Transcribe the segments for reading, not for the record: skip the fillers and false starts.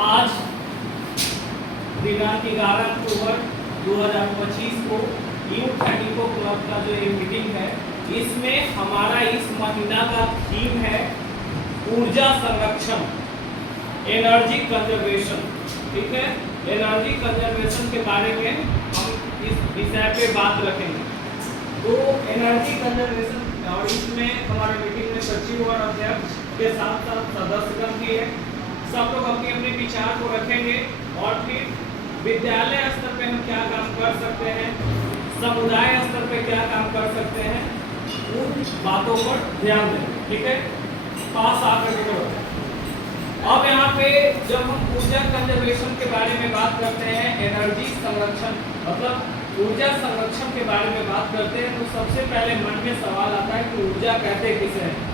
आज दिनांक 11 अक्टूबर 2025 को U34 क्लब का जो ये मीटिंग है, इसमें हमारा इस महीना का थीम है ऊर्जा संरक्षण, एनर्जी कंजर्वेशन। ठीक है, एनर्जी कंजर्वेशन के बारे में हम इस विषय पे बात रखेंगे। तो एनर्जी कंजर्वेशन, और इसमें हमारे मीटिंग में सचिव और अध्यक्ष के साथ साथ सदस्यगण भी है। सब लोग अपने अपने विचार को रखेंगे और फिर विद्यालय स्तर पे हम क्या काम कर सकते हैं, समुदाय स्तर पे क्या काम कर सकते हैं, उन बातों पर ध्यान दें। ठीक है, पास आकर के करो। अब यहाँ पे जब हम ऊर्जा कंजर्वेशन के बारे में बात करते हैं, एनर्जी संरक्षण मतलब ऊर्जा संरक्षण के बारे में बात करते हैं, तो सबसे पहले मन में सवाल आता है कि ऊर्जा कहते किसे हैं।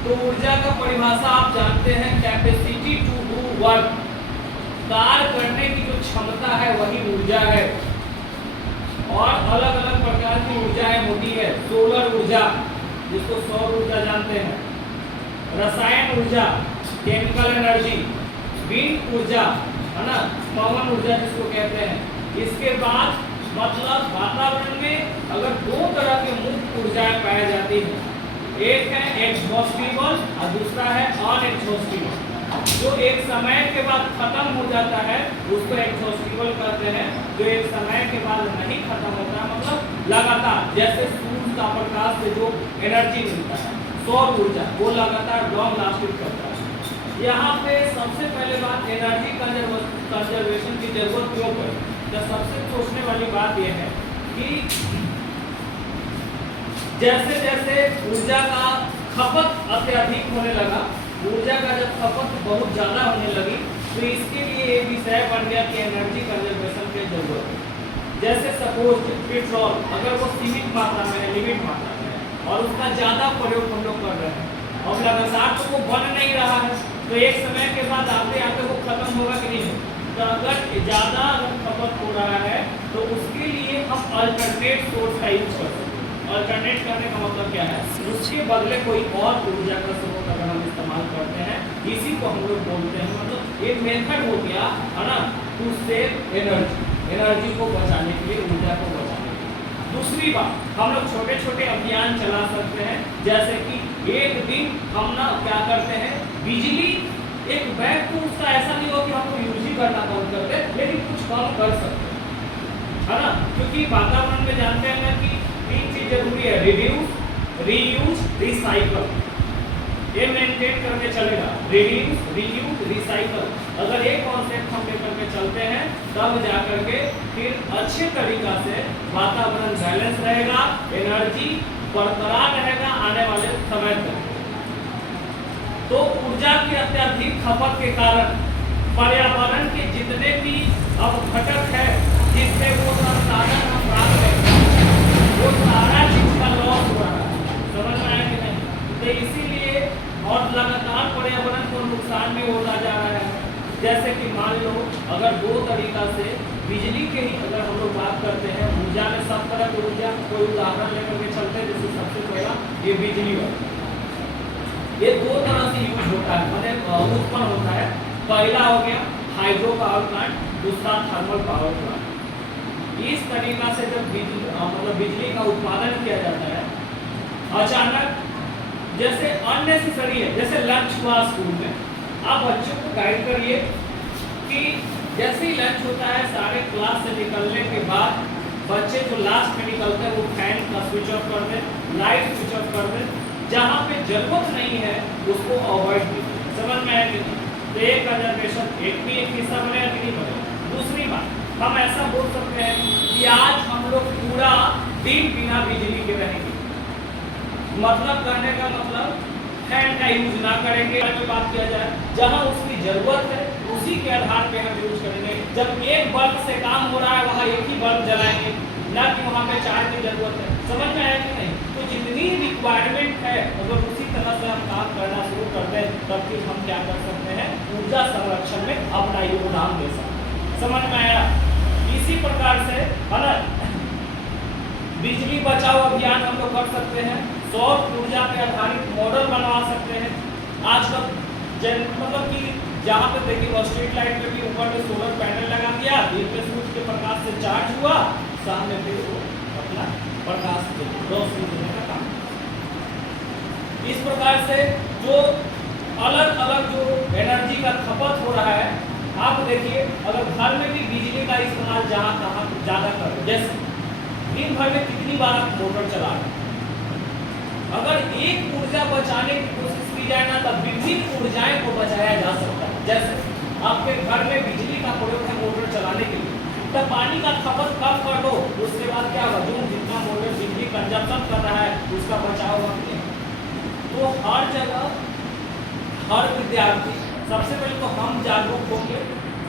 तो ऊर्जा का परिभाषा आप जानते हैं, कैपेसिटी टू डू वर्क, कार्य करने की जो क्षमता है वही ऊर्जा है। और अलग अलग प्रकार की ऊर्जाएं होती है। सोलर ऊर्जा जिसको सौर ऊर्जा जानते हैं, रसायन ऊर्जा केमिकल एनर्जी, विंड ऊर्जा है ना, पवन ऊर्जा जिसको कहते हैं। इसके बाद मतलब वातावरण में अगर दो तरह के मुख्य ऊर्जाएं पाई जाती हैं, एक है एग्जॉस्टिबल और दूसरा है अनएग्जॉस्टिबल। जो एक समय के बाद खत्म हो जाता है उसको एग्जॉस्टिबल कहते हैं, जो एक समय के बाद नहीं खत्म होता मतलब लगातार, जैसे सूर्य का प्रकाश से जो एनर्जी मिलता है सौर ऊर्जा, वो लगातार लॉन्ग लास्टिंग करता है। यहाँ पे सबसे पहले बात एनर्जी कंजर्वेशन की जरूरत क्यों पड़ी, तो सबसे सोचने वाली बात यह है कि जैसे जैसे ऊर्जा का खपत अत्यधिक होने लगा, ऊर्जा का जब खपत बहुत ज़्यादा होने लगी, तो इसके लिए एक विषय बन गया कि एनर्जी कंजर्वेशन की जरूरत है। जैसे सपोज पेट्रोल अगर वो सीमित मात्रा में है, लिमिट मात्रा में है, और उसका ज़्यादा प्रयोग हम लोग कर रहे हैं और लगातार तो वो बन नहीं रहा है, तो एक समय के बाद आते आते वो खत्म होगा कि नहीं। तो अगर ज़्यादा खपत हो रहा है तो उसके लिए हम अल्टरनेट सोर्स का यूज कर सकते हैं। अल्टरनेट करने का मतलब क्या है, उसके बदले कोई और ऊर्जा का स्रोत अगर हम इस्तेमाल करते हैं, इसी को हम लोग बोलते हैं, मतलब एक मेथड हो गया है ना, टू सेव एनर्जी, एनर्जी को बचाने के लिए, ऊर्जा को बचाने के लिए। दूसरी बात, हम लोग छोटे छोटे अभियान चला सकते हैं, जैसे कि एक दिन हम ना क्या करते हैं, बिजली एक बैग तो उसका ऐसा नहीं हो कि हमको यूज ही करना बंद कर दे, लेकिन कुछ कम कर सकते हैं, है ना, क्योंकि वातावरण में जानते हैं ना कि तीन चीज जरूरी है, रिड्यूस, रीयूज, रिसाइकल। ये मेंटेन करके चलेगा, रिड्यूस, रीयूज, रिसाइकल। अगर एक कॉन्सेप्ट हम लेकर के चलते हैं तब जाकर के फिर अच्छे तरीका से वातावरण बैलेंस रहेगा, एनर्जी बरकरार रहेगा आने वाले समय तक। तो ऊर्जा की अत्यधिक खपत के कारण पर्यावरण के जितने भी अब घटक है जिससे वो संसाधन हम प्राप्त करते हैं, वो सारा चीज का लॉस हो रहा है। समझ में आया कि नहीं? तो इसीलिए और लगातार पर्यावरण को नुकसान भी होता जा रहा है। जैसे कि मान लो अगर दो तरीका से बिजली के ही अगर हम लोग बात करते हैं, ऊर्जा में सब तरह की ऊर्जा, कोई उदाहरण लेकर के चलते हैं, जैसे सबसे पहला ये बिजली वाला, ये दो तरह से यूज होता है, मतलब उत्पन्न होता है। पहला हो गया हाइड्रो पावर प्लांट, दूसरा थर्मल पावर प्लांट। इस तरीका से जब बिजली का उत्पादन किया जाता है, अचानक जैसे अननेसेसरी है, जैसे लंच हुआ स्कूल में, आप बच्चों को गाइड करिए कि जैसे ही लंच होता है, सारे क्लास से निकलने के बाद बच्चे जो लास्ट में निकलते हैं वो फैन का स्विच ऑफ कर दें, लाइट स्विच ऑफ कर दें, जहाँ पे जरूरत नहीं है उसको अवॉइड कीजिए। समझ में आया कि नहीं? तो एक कंजर्वेशन एक हिस्सा बनेगा कि नहीं बनेगा। दूसरी बात, हम ऐसा बोल सकते हैं कि आज हम लोग पूरा दिन बिना बिजली के रहेंगे, मतलब करने का मतलब फैन का यूज ना करेंगे। बात किया जाए जहाँ उसकी जरूरत है उसी के आधार पे हम यूज करेंगे। जब एक बल्ब से काम हो रहा है वहाँ एक ही बल्ब जलाएंगे, ना कि वहाँ पे चार्ज की जरूरत है। समझ में आया कि नहीं? तो जितनी रिक्वायरमेंट है अगर उसी तरह से हम काम करना शुरू करते हैं, तब फिर हम क्या कर सकते हैं, ऊर्जा संरक्षण में अपना योगदान दे सकते हैं। समझ में आया? इसी प्रकार से है ना, बिजली बचाओ अभियान हम लोग कर सकते हैं, सौर ऊर्जा पे आधारित मॉडल बनवा सकते हैं। आजकल मतलब कि जहाँ पे देखिए वो स्ट्रीट लाइट में भी ऊपर में सोलर पैनल लगा दिया, दिन में सूरज के प्रकाश से चार्ज हुआ, शाम में फिर वो अपना प्रकाश रोशनी देने का काम। इस प्रकार से जो अलग अलग जो एनर्जी का खपत हो रहा है, आप देखिए अगर घर में भी बिजली का इस्तेमाल जहाँ तहाँ ज़्यादा करें, जैसे दिन भर में कितनी बार आप मोटर चला रहे हैं, अगर एक ऊर्जा बचाने की कोशिश की जाए ना, तब विभिन्न ऊर्जाएं को बचाया जा सकता है। जैसे आपके घर में बिजली का प्रयोग है मोटर चलाने के लिए, तब पानी का खपत कम कर दो, उसके बाद क्या होगा, जो जितना मोटर बिजली कंजप्शन कर रहा है उसका बचाव होगा। तो हर जगह हर विद्यार्थी, सबसे पहले तो हम जागरूक होंगे,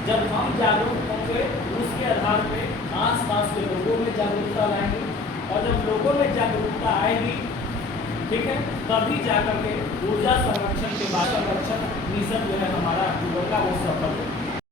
जब हम जागरूक होंगे उसके आधार पे आसपास के लोगों में जागरूकता लाएंगे, और जब लोगों में जागरूकता आएगी, ठीक है, तभी जाकर के ऊर्जा संरक्षण के बाद संरक्षण मिशन जो है हमारा